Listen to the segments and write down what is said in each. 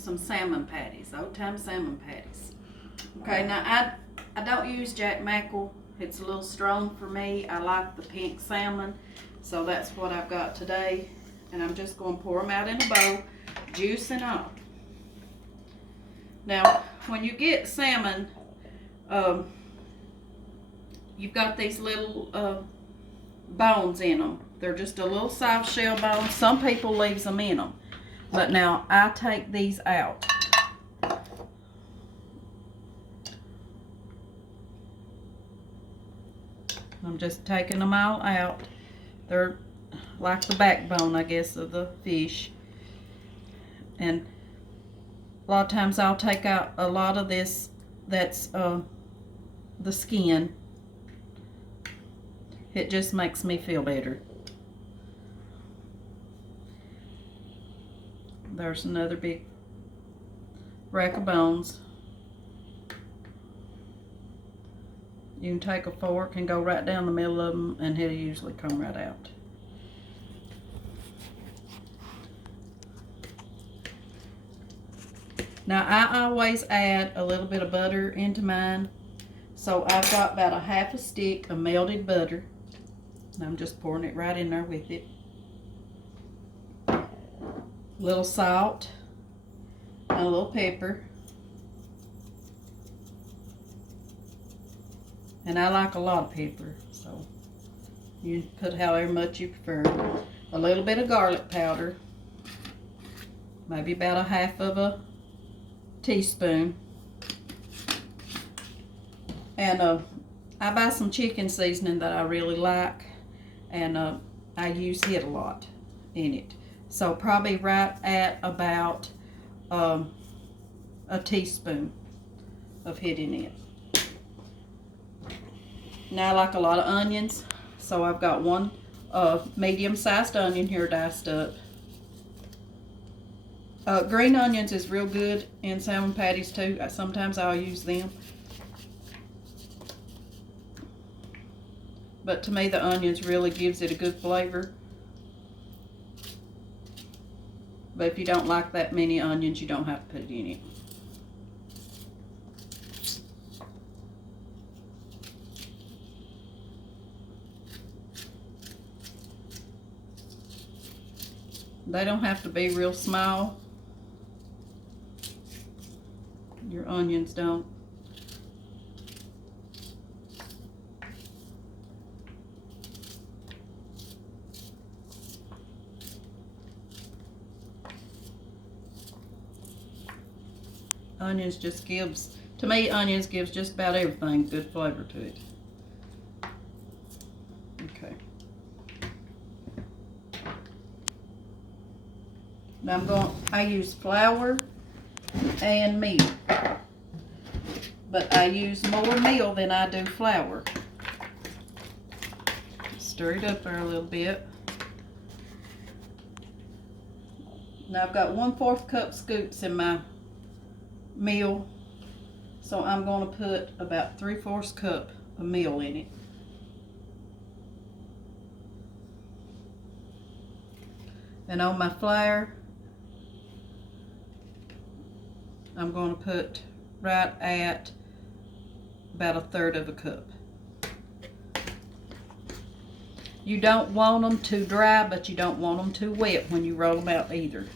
some salmon patties, old time salmon patties. Okay, now I don't use jack mackerel. It's a little strong for me. I like the pink salmon, so that's what I've got today. And I'm just going to pour them out in a bowl, juice and all. Now, when you get salmon, you've got these little bones in them. They're just a little soft shell bone. Some people leaves them in them. But now I take these out. I'm just taking them all out. They're like the backbone, I guess, of the fish. And a lot of times I'll take out a lot of this that's the skin. It just makes me feel better. There's another big rack of bones. You can take a fork and go right down the middle of them, and it'll usually come right out. Now I always add a little bit of butter into mine. So I've got about a half a stick of melted butter. And I'm just pouring it right in there with it. A little salt and a little pepper. And I like a lot of pepper, so you put however much you prefer. A little bit of garlic powder, maybe about a half of a teaspoon. And I buy some chicken seasoning that I really like, and I use it a lot in it. So probably right at about a teaspoon of it in it. Now I like a lot of onions, so I've got one medium-sized onion here diced up. Green onions is real good in salmon patties too. Sometimes I'll use them. But to me, the onions really gives it a good flavor. But if you don't like that many onions, you don't have to put it in it. They don't have to be real small. Your onions don't. Onions just gives, to me, onions gives just about everything good flavor to it. Okay. Now I use flour and meal. But I use more meal than I do flour. Stir it up there a little bit. Now I've got 1/4 cup scoops in my meal, so I'm going to put about 3/4 cup of meal in it. And on my flour, I'm going to put right at about 1/3 cup. You don't want them too dry, but you don't want them too wet when you roll them out either.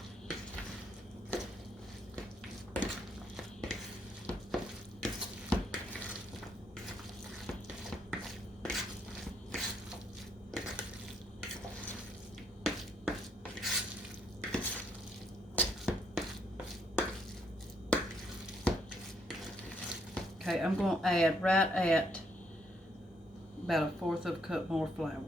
Okay, I'm going to add right at about 1/4 cup more flour.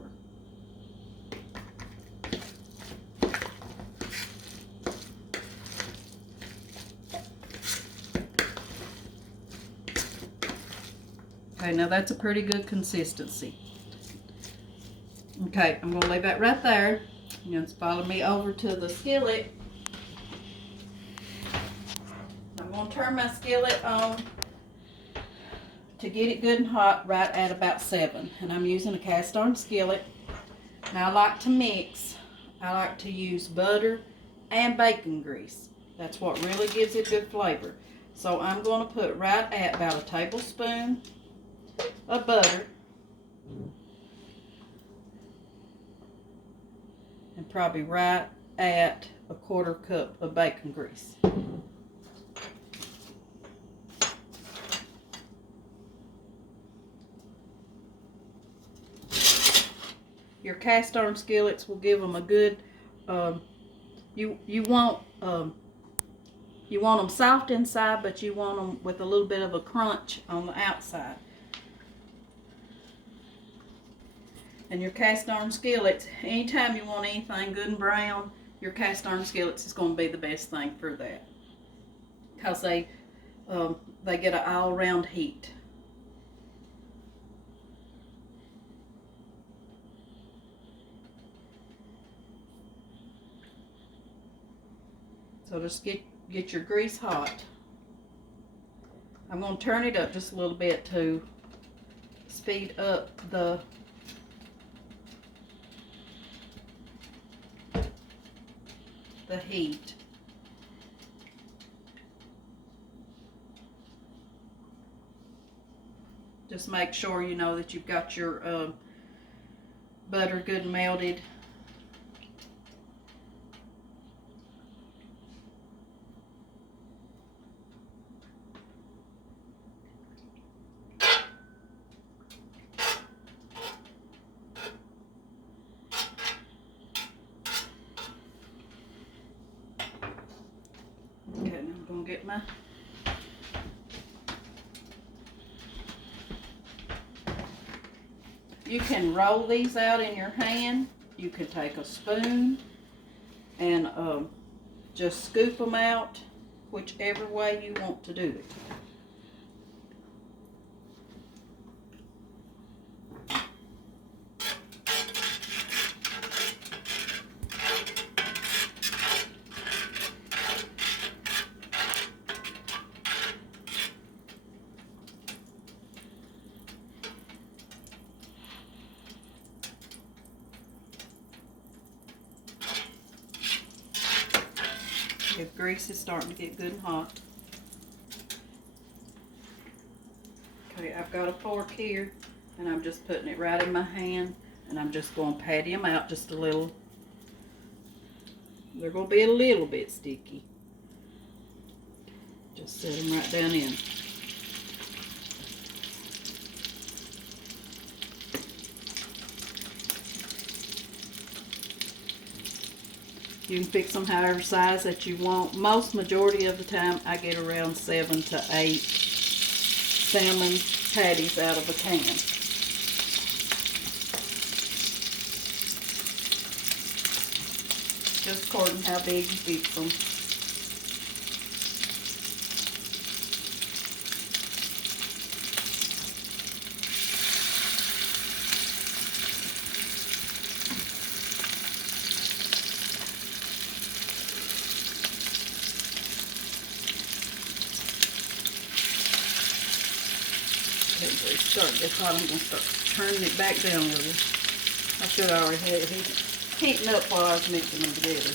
Okay, now that's a pretty good consistency. Okay, I'm going to leave that right there. You just follow me over to the skillet. I'm going to turn my skillet on to get it good and hot right at about 7. And I'm using a cast iron skillet. Now I like to mix. I like to use butter and bacon grease. That's what really gives it good flavor. So I'm going to put right at about a tablespoon of butter and probably right at a quarter cup of bacon grease. Your cast iron skillets will give them a good, you want them soft inside, but you want them with a little bit of a crunch on the outside. And your cast iron skillets, anytime you want anything good and brown, your cast iron skillets is going to be the best thing for that, because they get an all-around heat. So just get your grease hot. I'm going to turn it up just a little bit to speed up the heat. Just make sure you know that you've got your butter good and melted. Okay, now I'm going to get my You can roll these out in your hand. You can take a spoon and just scoop them out, whichever way you want to do it. The grease is starting to get good and hot. Okay, I've got a fork here, and I'm just putting it right in my hand, and I'm just going to patty them out just a little. They're going to be a little bit sticky. Just set them right down in. You can fix them however size that you want. Majority of the time, I get around 7 to 8 salmon patties out of a can. Just according to how big you fix them. Start this hot, I'm going to start turning it back down a little. I should have already had it heating up while I was mixing them together.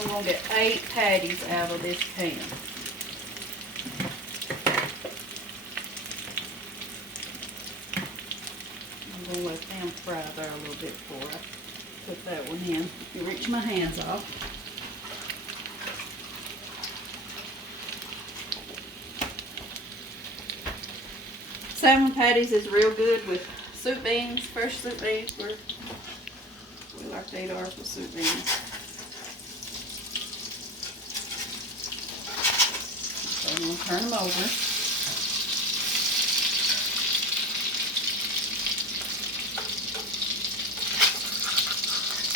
I'm going to get 8 patties out of this pan. I'm going to let them fry there a little bit before I put that one in. You reach my hands off. Salmon patties is real good with soup beans, fresh soup beans. We like to eat ours with soup beans. I'm going to turn them over.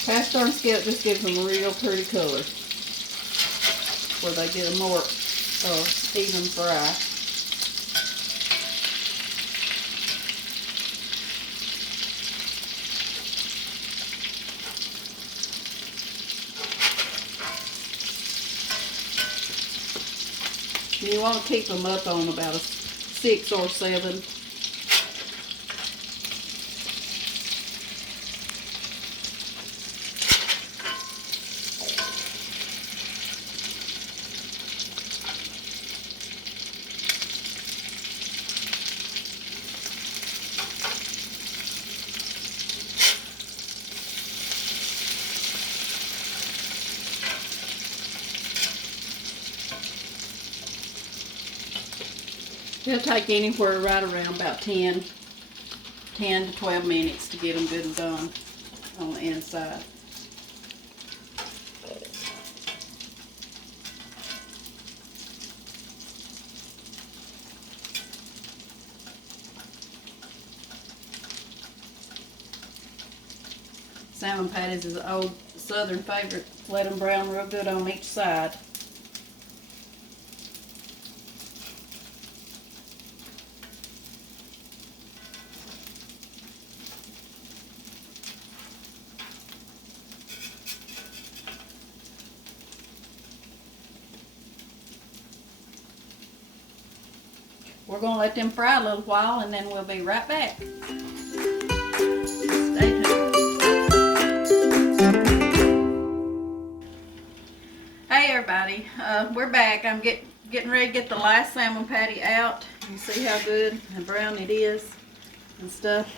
Cast iron skillet just gives them a real pretty color, where they get a more even fry. You want to keep them up on about a 6 or 7. It'll take anywhere right around about 10 to 12 minutes to get them good and done on the inside. Salmon patties is an old southern favorite. Let them brown real good on each side. We're going to let them fry a little while and then we'll be right back. Stay tuned. Hey everybody, we're back. I'm getting ready to get the last salmon patty out. You see how good and brown it is and stuff.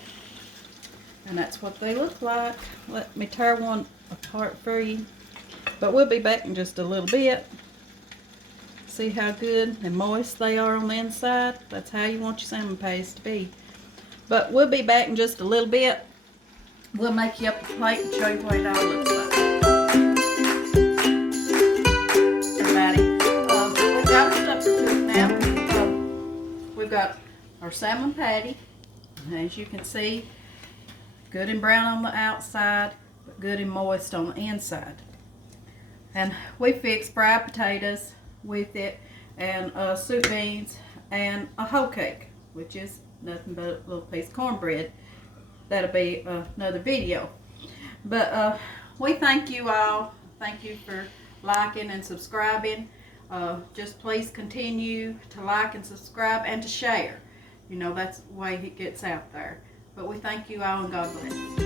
And that's what they look like. Let me tear one apart for you. But we'll be back in just a little bit. See how good and moist they are on the inside? That's how you want your salmon patties to be. But we'll be back in just a little bit. We'll make you up a plate and show you what it all looks like. Everybody, we've got our stuff to cook now. We've got our salmon patty. As you can see, good and brown on the outside, but good and moist on the inside. And we fixed fried potatoes with it, and soup beans, and a hoe cake, which is nothing but a little piece of cornbread. That'll be another video. But we thank you all. Thank you for liking and subscribing. Just please continue to like and subscribe and to share. You know, that's the way it gets out there. But we thank you all, and God bless.